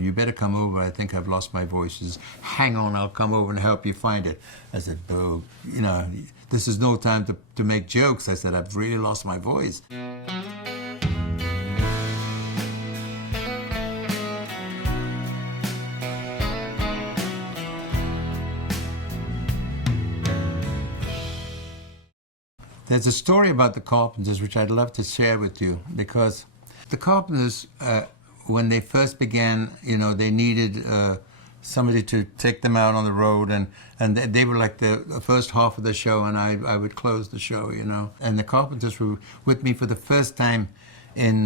you better come over. I think I've lost my voice. She says, hang on, I'll come over and help you find it. I said, "Boo, you know, this is no time to make jokes." I said, "I've really lost my voice." There's a story about the Carpenters which I'd love to share with you, because the Carpenters, when they first began, you know, they needed somebody to take them out on the road, and they were like the first half of the show, and I would close the show, you know. And the Carpenters were with me for the first time in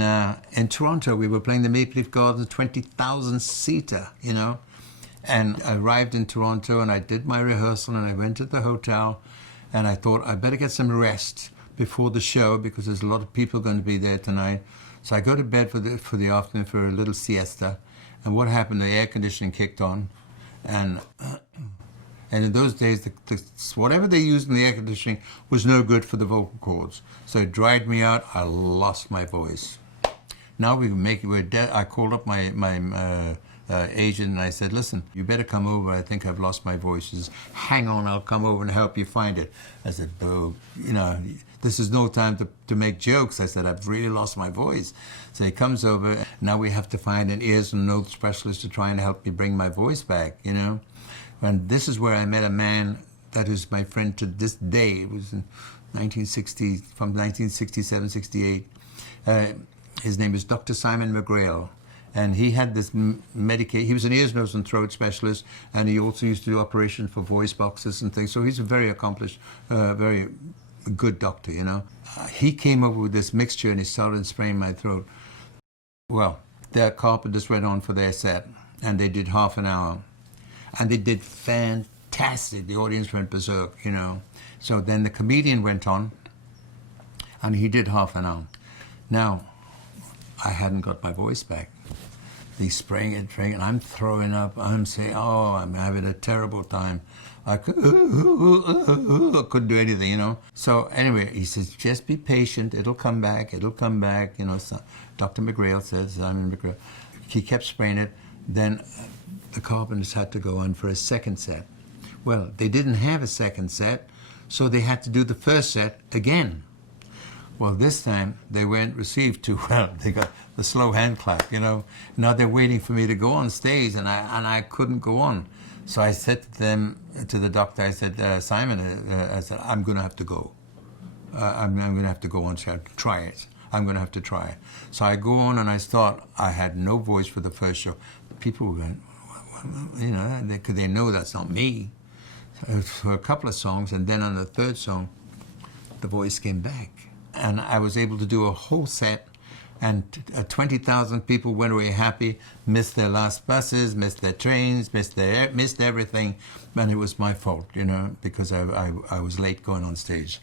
Toronto. We were playing the Maple Leaf Gardens, 20,000-seater, you know. And I arrived in Toronto, and I did my rehearsal, and I went to the hotel, and I thought I better get some rest before the show because there's a lot of people going to be there tonight. So I go to bed for the afternoon for a little siesta. And what happened? The air conditioning kicked on, and in those days, whatever they used in the air conditioning was no good for the vocal cords. So it dried me out. I lost my voice. Now I called up my agent, and I said, "Listen, you better come over. I think I've lost my voice." She says, "Hang on, I'll come over and help you find it." I said, "Boo, you know, this is no time to make jokes." I said, "I've really lost my voice." So he comes over. Now we have to find an ears and nose specialist to try and help me bring my voice back, you know. And this is where I met a man that is my friend to this day. It was in 1960, from 1967, 68. His name is Dr. Simon McGrail. And he had this medication. He was an ears, nose, and throat specialist, and he also used to do operations for voice boxes and things. So he's a very accomplished, very good doctor, you know. He came up with this mixture, and he started spraying my throat. Well, the Carpenters went on for their set, and they did half an hour. And they did fantastic. The audience went berserk, you know. So then the comedian went on, and he did half an hour. Now, I hadn't got my voice back. He's spraying it, and I'm throwing up. I'm saying, "Oh, I'm having a terrible time." I couldn't do anything, you know. So anyway, he says, "Just be patient. It'll come back. It'll come back." You know, so Dr. McGrail says, Simon McGrail. He kept spraying it. Then the Carpenters had to go on for a second set. Well, they didn't have a second set, so they had to do the first set again. Well, this time they weren't received too well. They got the slow hand clap, you know. Now they're waiting for me to go on stage, and I couldn't go on. So I said to the doctor, I said, "Simon, I said, I'm going to have to go. I'm going to have to go on. So try it. I'm going to have to try it." So I go on, and I had no voice for the first show. People went, you know, they know that's not me. For a couple of songs, and then on the third song, the voice came back. And I was able to do a whole set, and 20,000 people went away happy, missed their last buses, missed their trains, missed everything, and it was my fault, you know, because I was late going on stage.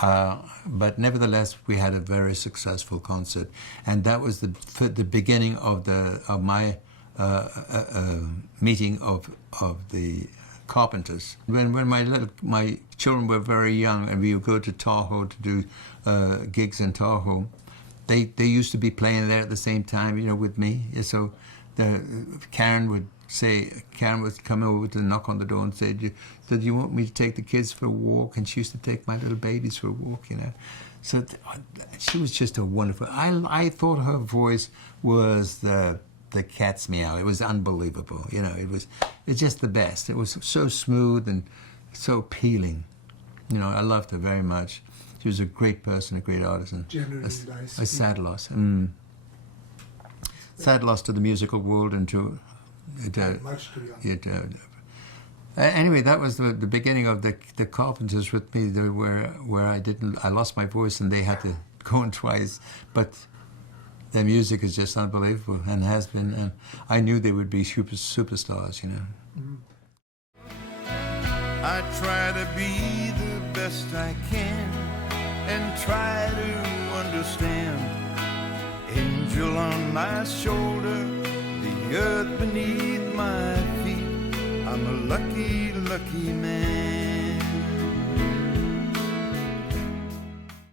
But nevertheless, we had a very successful concert, and that was the beginning of my meeting of the Carpenters. When my children were very young, and we would go to Tahoe to do gigs in Tahoe, they used to be playing there at the same time, you know, with me. So Karen would come over to knock on the door and say, "Do you want me to take the kids for a walk?" And she used to take my little babies for a walk, you know. So she was just a wonderful. I thought her voice was the cat's meow. It was unbelievable, you know. It's just the best. It was so smooth and so appealing. You know, I loved her very much. She was a great person, a great artist, and a sad loss. Sad loss to the musical world and to much too young. Anyway, that was the beginning of the Carpenters with me. Where I lost my voice, and they had to go on twice, but their music is just unbelievable and has been. And I knew they would be superstars, you know. I try to be the best I can and try to understand. Angel on my shoulder, the earth beneath my feet. I'm a lucky, lucky man.